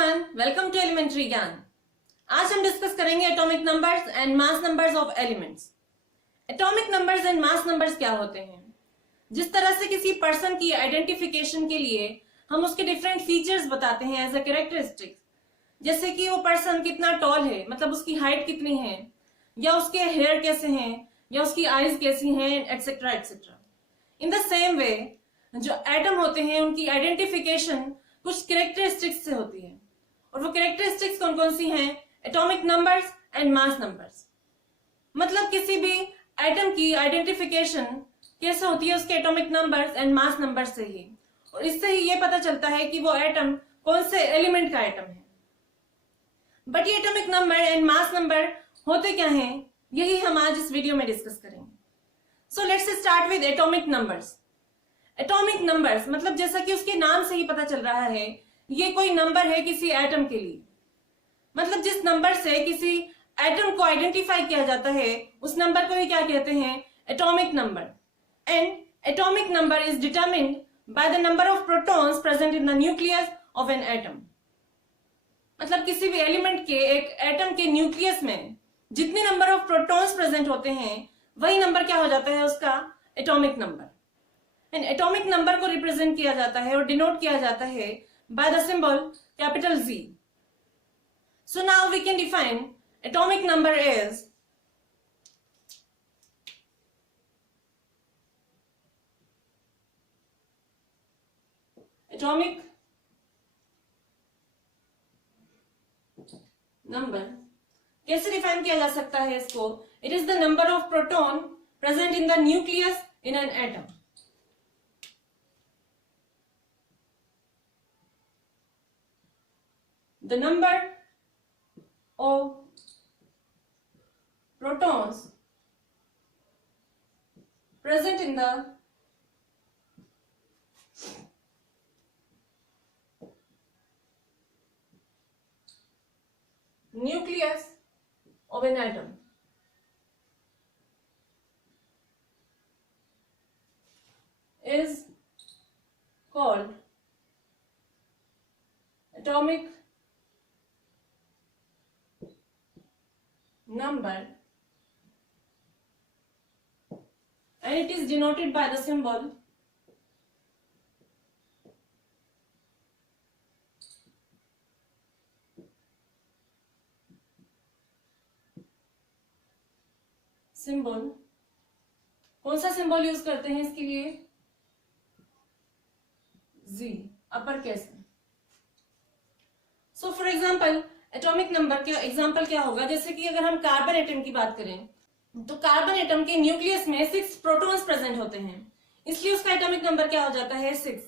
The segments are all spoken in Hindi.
एवरीवन, वेलकम टू एलिमेंट्री ज्ञान। आज हम डिस्कस करेंगे atomic numbers and mass numbers of elements. Atomic numbers and mass numbers क्या होते हैं? जिस तरह से किसी पर्सन की आइडेंटिफिकेशन के लिए हम उसके डिफरेंट फीचर्स बताते हैं एज अ कैरेक्टरिस्टिक्स, जैसे कि वो पर्सन कितना टॉल है, मतलब उसकी हाइट कितनी है, या उसके हेयर कैसे हैं, या उसकी आईज कैसी हैं, etcetera etcetera. In the same way जो एटम होते हैं उनकी आइडेंटिफिकेशन कुछ कैरेक्टरिस्टिक्स से होती है, और वो कैरेक्टरिस्टिक्स कौन कौन सी हैं? Atomic numbers and mass numbers. मतलब किसी भी एटम की आइडेंटिफिकेशन कैसे होती है? उसके atomic numbers and mass number से ही, और इससे ही ये पता चलता है कि वो एटम कौन से एलिमेंट का एटम है। बट ये atomic number and mass number होते क्या हैं, यही हम आज इस वीडियो में डिस्कस करेंगे। So let's start with atomic numbers. Atomic numbers मतलब जैसा कि उसके नाम से ही पता चल रहा है, ये कोई नंबर है किसी एटम के लिए। मतलब जिस नंबर से किसी एटम को आइडेंटिफाई किया जाता है उस नंबर को ही क्या कहते हैं? Atomic number. And atomic number is determined by the number of protons present in the nucleus of an atom. मतलब किसी भी एलिमेंट के, एक एटम के न्यूक्लियस में जितने नंबर ऑफ प्रोटॉन्स प्रेजेंट होते हैं वही नंबर क्या हो जाता है? उसका atomic number. And atomic number को रिप्रेजेंट किया जाता है और डिनोट किया जाता है by the symbol capital Z। So now we can define atomic number as atomic number कैसे डिफाइन किया जा सकता है इसको? It is the number of proton present in the nucleus in an atom. The number of protons present in the nucleus of an atom is called atomic number, and it is denoted by the symbol कौन सा सिंबल यूज करते हैं इसके लिए? Z, अपर केस में। So for example atomic number का एग्जाम्पल क्या होगा? जैसे कि अगर हम कार्बन एटम की बात करें तो कार्बन एटम के न्यूक्लियस में 6 प्रोटॉन्स प्रेजेंट होते हैं, इसलिए उसका एटॉमिक नंबर क्या हो जाता है? 6।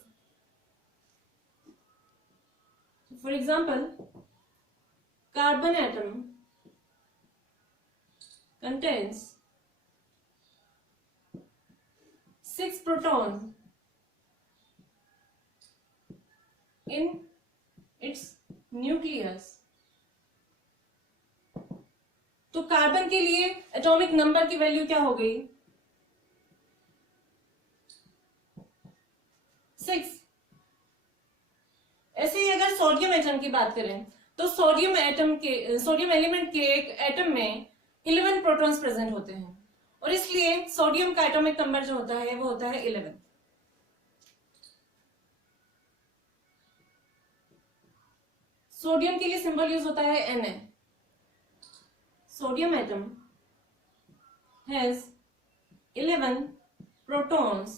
For example carbon atom contains 6 proton in its nucleus। तो कार्बन के लिए एटॉमिक नंबर की वैल्यू क्या हो गई? 6। ऐसे ही अगर सोडियम एटम की बात करें तो सोडियम एलिमेंट के एक एटम में 11 प्रोटॉन्स प्रेजेंट होते हैं, और इसलिए सोडियम का एटॉमिक नंबर जो होता है वो होता है 11। सोडियम के लिए सिंबल यूज होता है Na। Sodium atom has 11 protons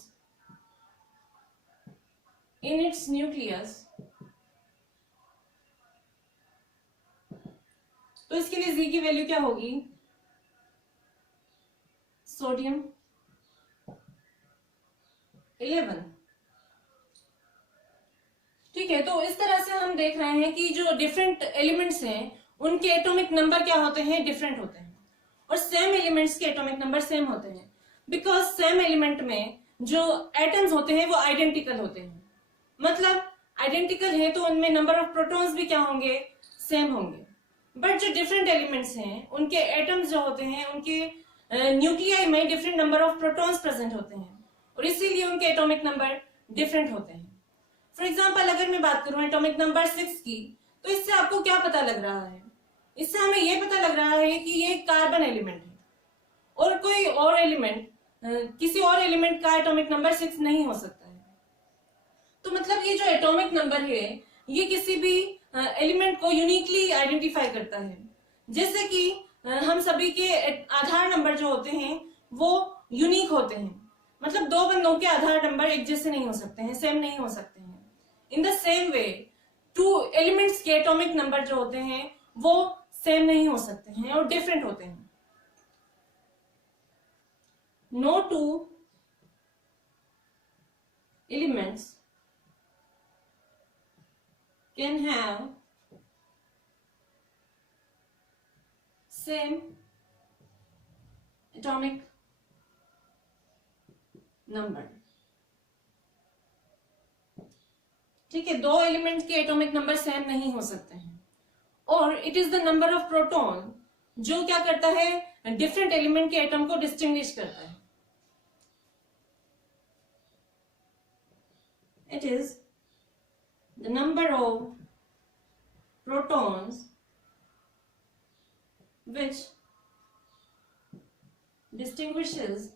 in its nucleus। तो इसके लिए Z की वैल्यू क्या होगी? सोडियम 11। ठीक है, तो इस तरह से हम देख रहे हैं कि जो डिफरेंट एलिमेंट्स हैं उनके एटॉमिक नंबर क्या होते हैं? डिफरेंट होते हैं, और सेम एलिमेंट्स के एटॉमिक नंबर सेम होते हैं, बिकॉज सेम एलिमेंट में जो एटम्स होते हैं वो आइडेंटिकल होते हैं। मतलब आइडेंटिकल है तो उनमें नंबर ऑफ प्रोटॉन्स भी क्या होंगे? सेम होंगे। बट जो डिफरेंट एलिमेंट्स हैं उनके एटम्स जो होते हैं उनके न्यूक्लियाई में different number of protons present होते हैं, और इसीलिए उनके एटॉमिक नंबर डिफरेंट होते हैं। फॉर एग्जाम्पल अगर मैं बात करूं एटॉमिक नंबर 6 की, तो इससे आपको क्या पता लग रहा है? इससे हमें ये पता लग रहा है कि ये कार्बन एलिमेंट है और कोई और एलिमेंट, किसी और एलिमेंट का एटॉमिक नंबर 6 नहीं हो सकता है। तो मतलब ये जो एटॉमिक नंबर है ये किसी भी एलिमेंट को यूनिकली आइडेंटिफाई करता है। जैसे कि हम सभी के आधार नंबर जो होते हैं वो यूनिक होते हैं, मतलब दो बंदों के आधार नंबर एक जैसे नहीं हो सकते हैं, सेम नहीं हो सकते हैं। In the same way two elements के एटॉमिक नंबर जो होते हैं वो सेम नहीं हो सकते हैं और डिफरेंट होते हैं। No two elements can have same atomic number। ठीक है, दो एलिमेंट्स के एटॉमिक नंबर सेम नहीं हो सकते हैं और it is the number of proton जो क्या करता है, डिफरेंट एलिमेंट के एटम को डिस्टिंग्विश करता है। It is the number of protons which distinguishes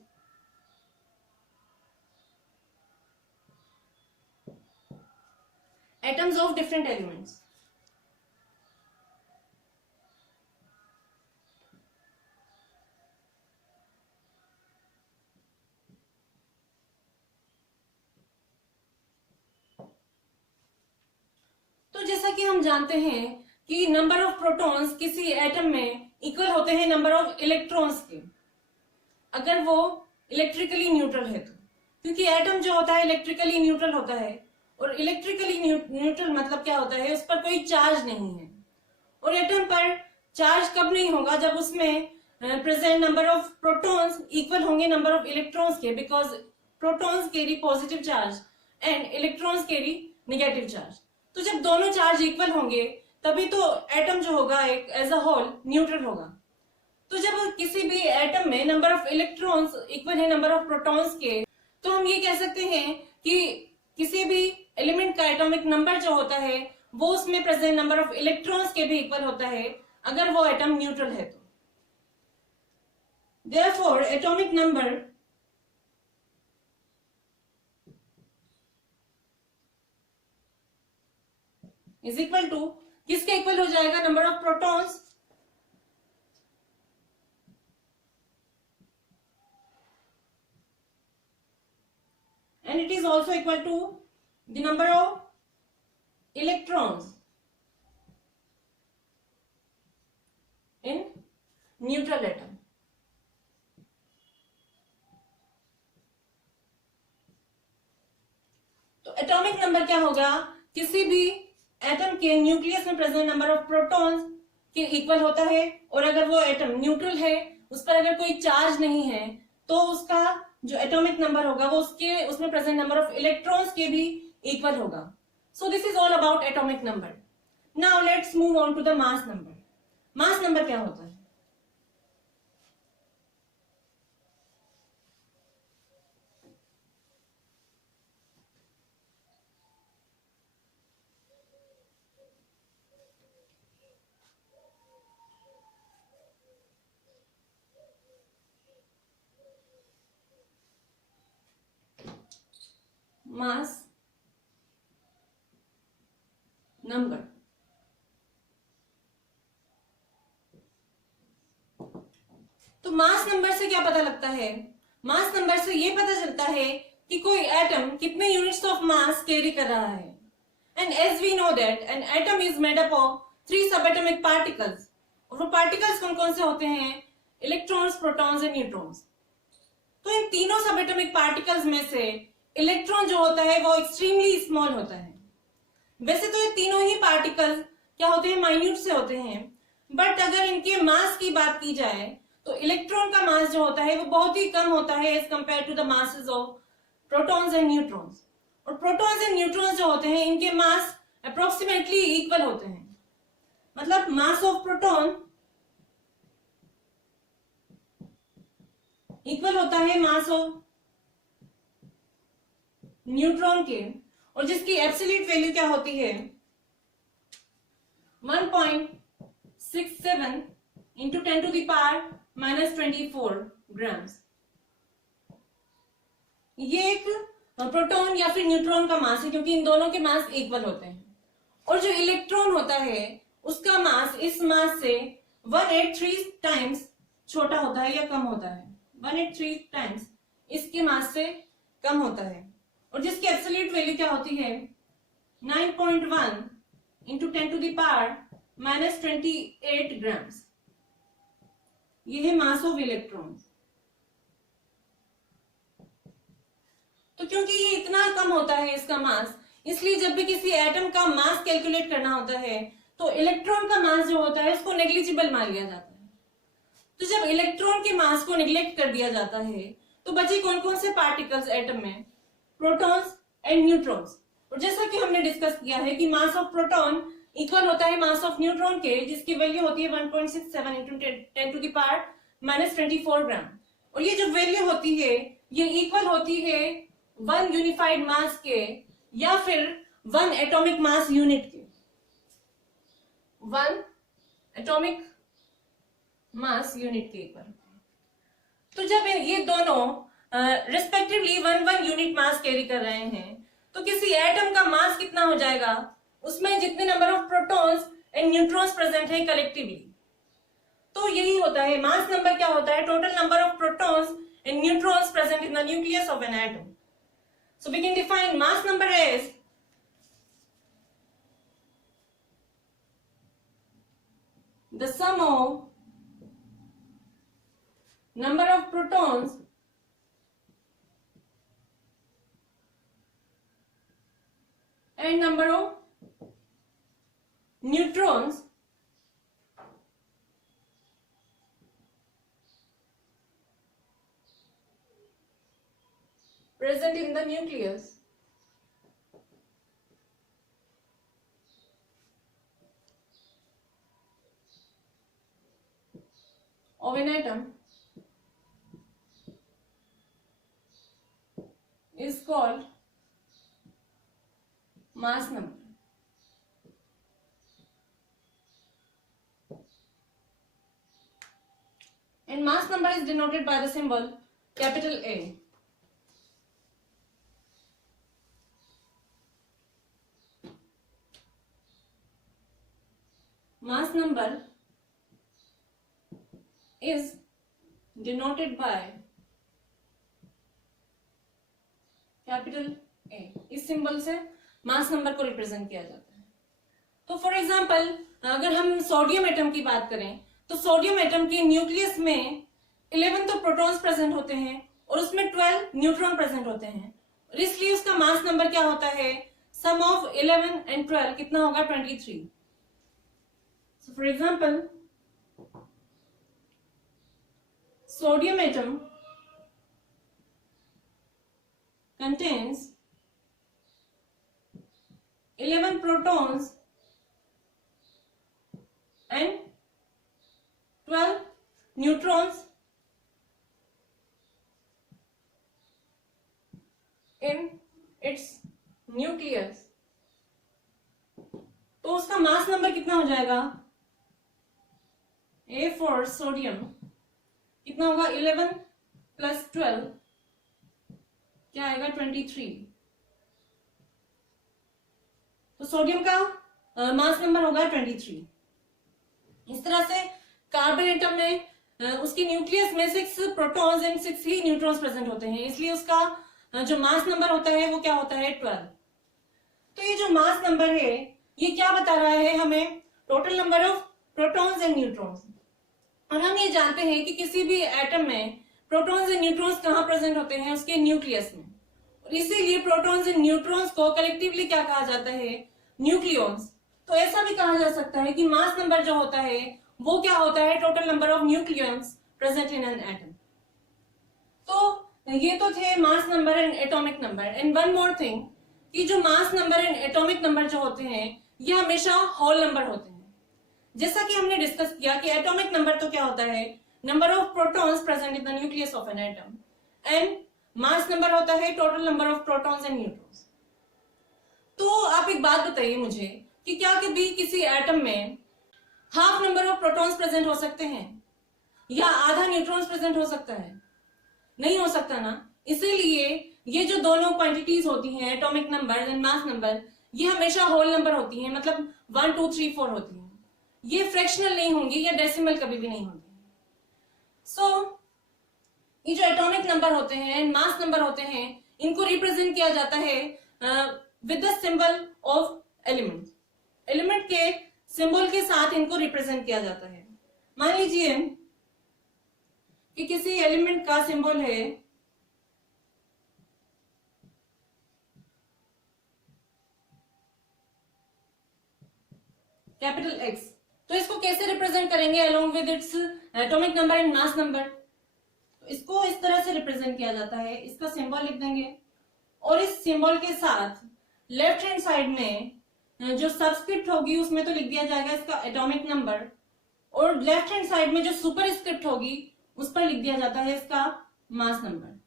atoms of different elements। तो जैसा कि हम जानते हैं कि नंबर ऑफ प्रोटॉन्स किसी एटम में इक्वल होते हैं नंबर ऑफ इलेक्ट्रॉन्स के, अगर वो इलेक्ट्रिकली न्यूट्रल है तो, क्योंकि एटम जो होता है इलेक्ट्रिकली न्यूट्रल होता है और इलेक्ट्रिकली न्यूट्रल मतलब क्या होता है, उस पर कोई चार्ज नहीं है। और एटम पर चार्ज कब नहीं होगा, जब उसमें present number of protons equal होंगे नंबर ऑफ इलेक्ट्रॉन्स के, because protons carry positive charge and electrons carry negative charge. तो जब दोनों चार्ज इक्वल होंगे तभी तो एटम जो होगा एक एज अ होल न्यूट्रल होगा। तो जब किसी भी एटम में नंबर ऑफ इलेक्ट्रॉन्स इक्वल है नंबर ऑफ प्रोटॉन्स के, तो हम ये कह सकते हैं कि किसी भी एलिमेंट का एटॉमिक नंबर जो होता है वो उसमें प्रेजेंट नंबर ऑफ इलेक्ट्रॉन्स के भी इक्वल होता है अगर वो एटम न्यूट्रल है तो। Therefore atomic number is equal to, किसके इक्वल हो जाएगा, number of protons and it is also equal to the number of electrons in neutral atom। तो एटॉमिक नंबर क्या होगा, किसी भी एटम के न्यूक्लियस में प्रेजेंट नंबर ऑफ प्रोटॉन्स के इक्वल होता है, और अगर वो एटम न्यूट्रल है, उस पर अगर कोई चार्ज नहीं है, तो उसका जो एटॉमिक नंबर होगा वो उसमें प्रेजेंट नंबर ऑफ इलेक्ट्रॉन्स के भी इक्वल होगा। So this is all about atomic number. Now let's move on to the mass number. Mass number क्या होता है? मास नंबर तो मास नंबर से क्या पता लगता है? मास नंबर से ये पता चलता है कि कोई एटम कितने यूनिट्स ऑफ मास कैरी कर रहा है। And as we know that an atom is made up of 3 subatomic particles. और वो पार्टिकल्स कौन कौन से होते हैं? Electrons, protons and neutrons. तो इन तीनों सबएटॉमिक पार्टिकल्स में से इलेक्ट्रॉन जो होता है वो एक्सट्रीमली स्मॉल होता है। वैसे तो ये तीनों ही पार्टिकल्स क्या होते हैं, माइन्यूट से होते हैं, बट अगर इनके मास की बात की जाए तो इलेक्ट्रॉन का मास जो होता है वो बहुत ही कम होता है as compare to the masses of protons and neutrons. और प्रोटॉन्स एंड न्यूट्रॉन्स जो होते हैं इनके मास अप्रोक्सीमेटली इक्वल होते हैं। मतलब मास ऑफ प्रोटॉन इक्वल होता है मास ऑफ न्यूट्रॉन के, और जिसकी एब्सोल्यूट वैल्यू क्या होती है, 1.67 into 10 to the power minus 24 grams. ये एक प्रोटॉन या फिर न्यूट्रॉन का मास है, क्योंकि इन दोनों के मास इक्वल होते हैं। और जो इलेक्ट्रॉन होता है उसका मास इस मास से 183 टाइम्स छोटा होता है या कम होता है, 183 टाइम्स इसके मास से कम होता है। और जिसकी एब्सोल्यूट वैल्यू क्या होती है 9.1 into 10 to the power minus 28 grams. ये है मास ऑफ इलेक्ट्रॉन्स। तो क्योंकि ये इतना कम होता है इसका मास, इसलिए जब भी किसी एटम का मास कैलकुलेट करना होता है तो इलेक्ट्रॉन का मास जो होता है उसको नेग्लिजिबल मान लिया जाता है। तो जब इलेक्ट्रॉन के मास को निग्लेक्ट कर दिया जाता है तो बचे कौन कौन से पार्टिकल्स एटम में, प्रोटॉन्स एंड न्यूट्रॉन्स। और जैसा कि हमने डिस्कस किया है कि मास ऑफ प्रोटॉन इक्वल होता है मास ऑफ न्यूट्रॉन के, जिसकी वैल्यू होती है 1.67 into 10 to the power minus 24 gram. और ये जो वैल्यू होती है ये इक्वल होती है 1 यूनिफाइड मास के या फिर 1 एटॉमिक मास यूनिट के, 1 एटॉमिक मास यूनिट के इक्वल। तो जब ये दोनों रिस्पेक्टिवली 1 यूनिट मास कैरी कर रहे हैं तो किसी एटम का मास कितना हो जाएगा, उसमें जितने number of protons and neutrons present हैं कलेक्टिवली। तो यही होता है मास नंबर, क्या होता है total number of protons and neutrons present in the nucleus of an atom. So we can define mass number as the sum of number of protons and number of neutrons present in the nucleus of an atom is called mass number. And mass number is denoted by the symbol capital A. Mass number is denoted by capital A। इस सिंबल से मास नंबर को रिप्रेजेंट किया जाता है। तो फॉर एग्जांपल अगर हम सोडियम एटम की बात करें तो सोडियम एटम के न्यूक्लियस में 11 तो प्रोटॉन्स प्रेजेंट होते हैं और उसमें 12 न्यूट्रॉन प्रेजेंट होते हैं, और इसलिए उसका मास नंबर क्या होता है, सम ऑफ 11 एंड 12 कितना होगा 23। So for example, sodium atom contains 11 protons and 12 neutrons in its nucleus। तो उसका मास नंबर कितना हो जाएगा, A for सोडियम कितना होगा 11 प्लस 12 क्या आएगा 23। तो सोडियम का मास नंबर होगा 23। इस तरह से कार्बन एटम में उसके न्यूक्लियस में 6 protons and 6 he neutrons present होते हैं, इसलिए उसका जो मास नंबर होता है वो क्या होता है 12। तो ये जो मास नंबर है ये क्या बता रहा है हमें, total number of protons and neutrons. और हम ये जानते हैं कि किसी भी एटम में प्रोटॉन्स एंड न्यूट्रॉन्स कहाँ प्रेजेंट होते हैं, उसके न्यूक्लियस में। और इसीलिए प्रोटॉन्स एंड न्यूट्रॉन्स को कलेक्टिवली क्या कहा जाता है, न्यूक्लियॉन्स। तो ऐसा भी कहा जा सकता है कि मास नंबर जो होता है वो क्या होता है, total number of nucleons present in an atom. तो ये तो थे mass number and atomic number. And one more thing कि जो mass number and atomic number जो होते हैं ये हमेशा होल नंबर होते हैं। जैसा कि हमने डिस्कस किया कि एटॉमिक नंबर तो क्या होता है, number of protons present in the nucleus of an atom, and mass number होता है total number of protons and neutrons. तो आप एक बात बताइए मुझे कि क्या कभी किसी एटम में half number of protons present हो सकते हैं या आधा न्यूट्रॉन्स प्रेजेंट हो सकता है? नहीं हो सकता ना। इसीलिए ये जो दोनों क्वांटिटीज होती हैं, atomic number and mass number, ये हमेशा होल नंबर होती हैं, मतलब 1 2 3 4 होती हैं। ये फ्रैक्शनल नहीं होंगी या डेसिमल कभी भी नहीं होंगी। सो ये जो एटॉमिक नंबर होते हैं, मास नंबर होते हैं, इनको रिप्रेजेंट किया जाता है with the symbol of element. Element के सिंबल के साथ इनको रिप्रेजेंट किया जाता है। मान लीजिए कि किसी एलिमेंट का सिंबल है कैपिटल X, तो इसको कैसे रिप्रेजेंट करेंगे along with its atomic number and mass number? तो इसको इस तरह से रिप्रेजेंट किया जाता है, इसका सिंबल लिख देंगे और इस सिंबल के साथ लेफ्ट हैंड साइड में जो सबस्क्रिप्ट होगी उसमें तो लिख दिया जाएगा इसका एटॉमिक नंबर, और लेफ्ट हैंड साइड में जो सुपरस्क्रिप्ट होगी उस पर लिख दिया जाता है इसका मास नंबर।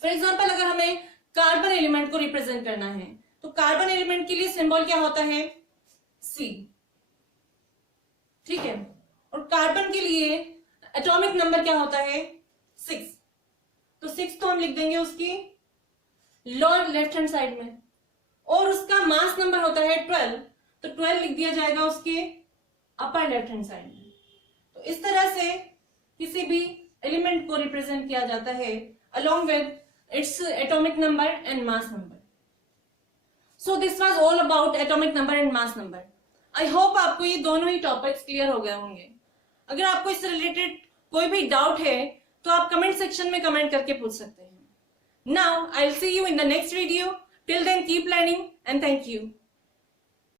फॉर एग्जांपल अगर हमें कार्बन एलिमेंट को रिप्रेजेंट करना है तो कार्बन एलिमेंट के लिए सिंबल क्या होता है? C, ठीक है। और कार्बन के लिए एटॉमिक नंबर क्या होता है? 6। तो 6 तो हम लिख देंगे उसकी लोअर लेफ्ट हैंड साइड में, और उसका मास नंबर होता है 12, तो 12 लिख दिया जाएगा उसके अपर लेफ्ट हैंड साइड में। तो इस तरह से किसी भी एलिमेंट को रिप्रेजेंट किया जाता है along with its atomic number and mass number. So this was all about atomic number and mass number. I hope आपको ये दोनों ही टॉपिक्स क्लियर हो गए होंगे। अगर आपको इससे रिलेटेड कोई भी डाउट है तो आप कमेंट सेक्शन में कमेंट करके पूछ सकते हैं। Now I'll see you in the next video. Till then keep learning and thank you.